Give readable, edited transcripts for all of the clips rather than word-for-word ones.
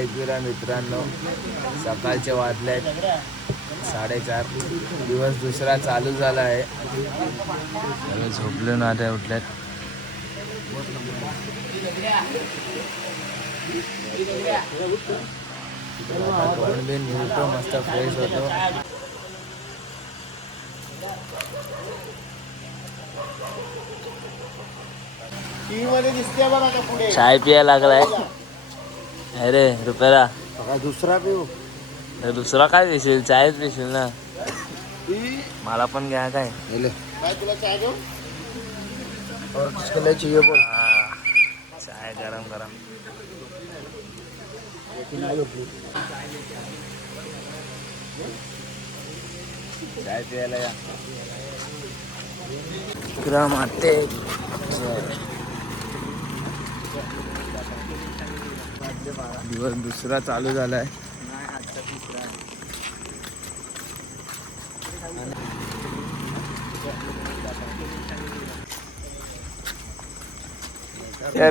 एकविरा मित्रांनो, सकाळचे वाजले 4:30. दिवस दुसरा चालू झाला आहे. झोपलो ना, आता उठल्यात. मस्त फ्रेश होतो. चाय पिया लागलाय. अरे रुपयाला दुसरा पिऊ. दुसरा काय पिशील? चायच पिशील ना. मला पण घ्या काय. तुला चाय देऊ? और किसके लिए चाहिए बोल. चाय गरम गरम. चाय पियाला या. ग्राम आते दिवस दुसरा चालू झालाय.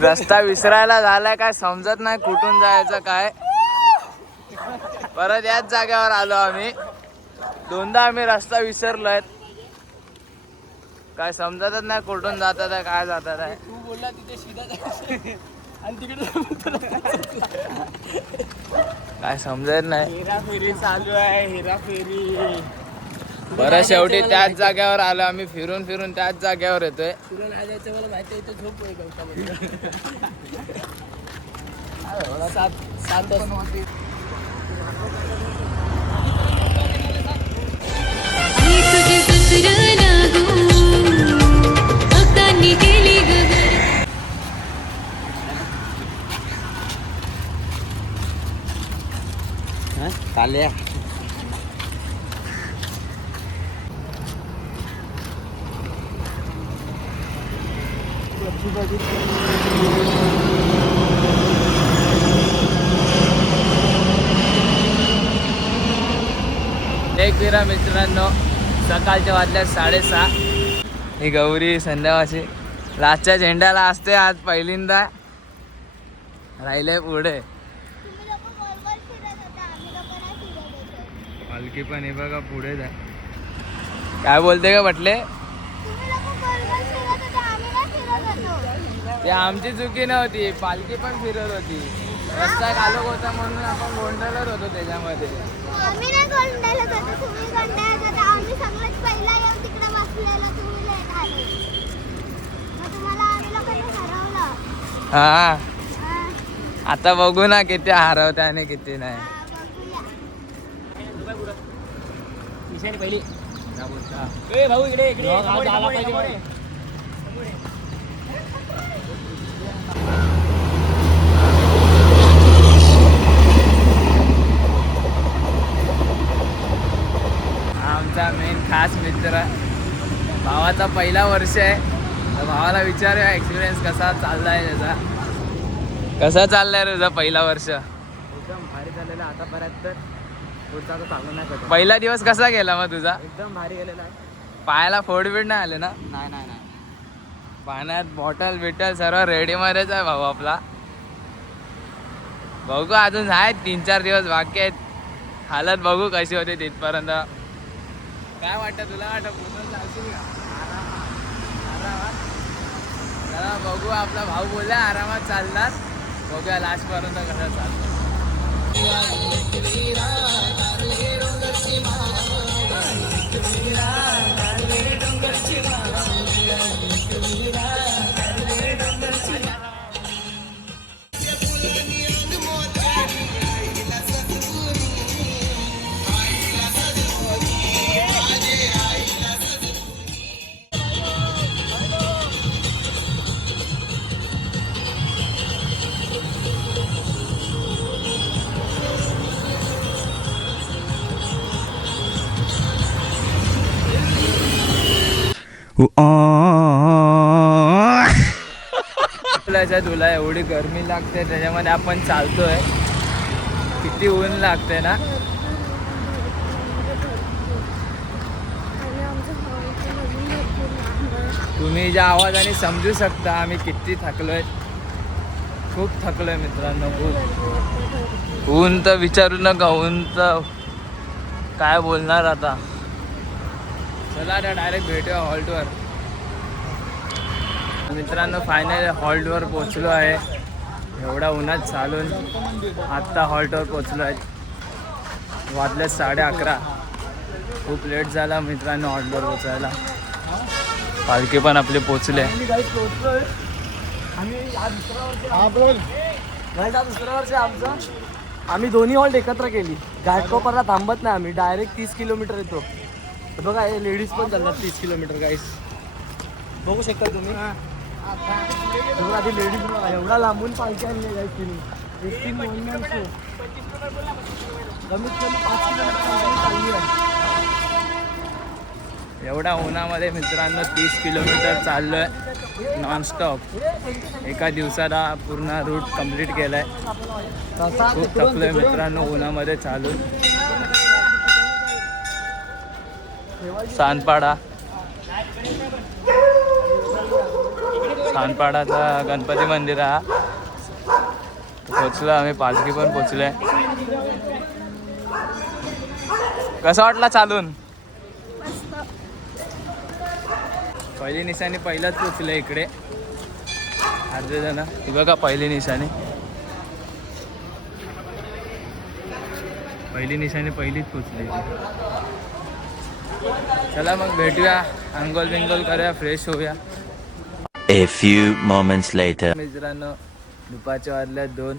रस्ता विसरायला झालाय, काय समजत नाही कुठून जायचं काय. परत याच जागेवर आलो आम्ही. दोनदा आम्ही रस्ता विसरलोय. काय समजतच नाही कुठून जातात आहे, काय जातात आहे. तू बोलला तिथे सीधा आणि तिकडे काय समजत नाही. हेराफेरी चालू आहे, हेराफेरी. बरं शेवटी त्याच जागेवर आलो आम्ही. फिरून फिरून त्याच जागेवर येतोय. फिरून जायचं मला माहिती आहे. इथं झोप काल्या एकविरा मित्रांनो, सकाळच्या वाजल्या 6:30. ही गौरी संध्याकाळची लास्टच्या झेंड्याला असते. आज पहिल्यांदा राहिले पुढे. पालखी पण हे बघा पुढे जाय. काय बोलते का म्हटले? ते आमची चुकी नव्हती. पालखी पण फिरत होती. रस्ता घालक होता म्हणून आपण गोंधळत होतो त्याच्यामध्ये. हा, आता बघू ना किती हरवते आणि किती नाही. भाऊ इकडे इकडे आमचा मेन खास मित्र. भावाचा पहिला वर्ष आहे. तर भावाला विचारूया एक्सपिरियन्स कसा चाललाय त्याचा. कसा चाललाय रे तुझा पहिला वर्ष? एकदम भारी झालेला आतापर्यंत. पुढचा तर चालू नाही करत. पहिला दिवस कसा गेला मग तुझा? एकदम भारी गेलेला आहे. पायाला फोडबीड नाही आले ना? नाही नाही नाही. पाण्यात बॉटल बिटल सर्व रेडीमध्येच आहे भाऊ आपला. बघू अजून आहेत 3-4 दिवस बाकी आहेत. हालत बघू कशी होते तिथपर्यंत. काय वाटतं तुला? वाटतं पूर्ण चालशील का? आरामात जरा बघू. आपला भाऊ बोलला आरामात चालणार. बघूया लास्टपर्यंत कसं चालतं. तुला एवढी गरमी लागते, त्याच्यामध्ये आपण चालतोय. किती ऊन लागते ना. तुम्ही ज्या आवाजाने समजू शकता आम्ही किती थकलोय. खूप थकलोय मित्रांनो, खूप ऊन तर विचारू नका, ऊन तर काय बोलणार आता. चला आता डायरेक्ट भेटूया हॉल्टवर. मित्रांनो फायनल हॉल्टवर पोचलो आहे. एवढा उन्हात चालून आत्ता हॉल्टवर पोचलो आहे. वाजले 11:30. खूप लेट झाला मित्रांनो हॉल्टवर पोचायला. पालखी पण आपले पोचले. दुसरं वर्ष आमचं. आम्ही दोन्ही हॉल्ट एकत्र केली. घाटकोपरला थांबत नाही आम्ही, डायरेक्ट 30 किलोमीटर येतो. बघा हे लेडीज पण चालतात 30 किलोमीटर गाईस, बघू शकता तुम्ही. बघा आधी लेडीज एवढा लांबून पालखी आणली गाईस तिने. कमीत कमी 5 किलोमीटर चालली आहे. एवढ्या उन्हामध्ये मित्रांनो 30 किलोमीटर चाललोय नॉनस्टॉप. एका दिवसाला पूर्ण रूट कंप्लीट केलाय. खूप थकलोय मित्रांनो उन्हामध्ये चालून. सानपाडाचा गणपती मंदिर हा पोचलो आम्ही. पालखी पण पोचलोय. कसा वाटला चालून? पहिली निशाणी पहिलाच पोचले इकडे. अर्धे जण ही बघा पहिली निशाणी पहिलीच पोचली. चला मग भेटूया, अंघोळ बिंगोल करूया, फ्रेश होऊया. A few moments later. मित्रांनो दुपारच्या वाजल्या 2.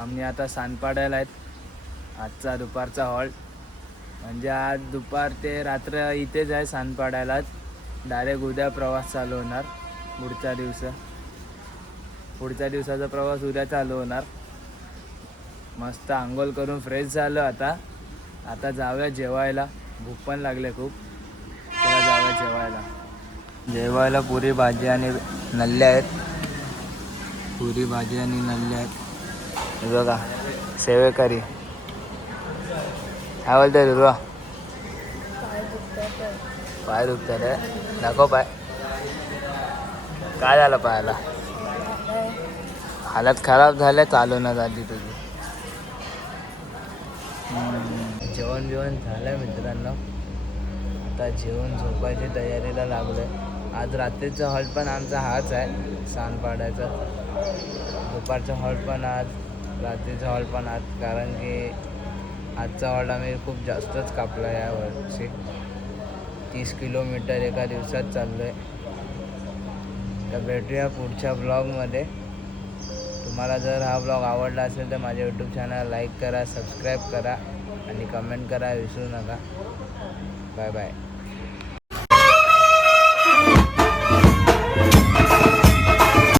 आम्ही आता सानपाड्याला आहेत. आजचा दुपारचा हॉल्ट म्हणजे आज दुपार ते रात्र इथेच आहे सानपाड्यालाच. डायरेक्ट उद्या प्रवास चालू होणार. पुढच्या दिवसाचा प्रवास उद्या चालू होणार. मस्त आंघोळ करून फ्रेश झालो. आता जाऊया जेवायला. भूक पण लागले खूप. चला जाऊया जेवायला. पुरी भाजी आणि नल्ले आहेत. हे बघा सेवेकरी. काय बोलतोय तुला? पाय दुखतात रे. दाखव पाय. काय झालं पायाला? हालत खराब झाल्या चालून आधी तुझी. जेवण झालं मित्रांनो. आता जेवण झोपायची तयारीला लागलोय. आज रात्रीचा हॉल्ट पण आमचा हाच आहे सानपाड्याचा. दुपारचा हॉल्ट पण आज, रात्रीचा हॉल्ट पण आज. कारण की आजचा हॉल्ट आम्ही खूप जास्तच कापला यावर्षी. 30 किलोमीटर एका दिवसात चाललोय. तर भेटूया पुढच्या ब्लॉगमध्ये. तुम्हाला जर हा ब्लॉग आवडला असेल तर माझ्या यूट्यूब चॅनल लाईक करा, सबस्क्राईब करा आणि कमेंट करा विसरू नका. Bye bye.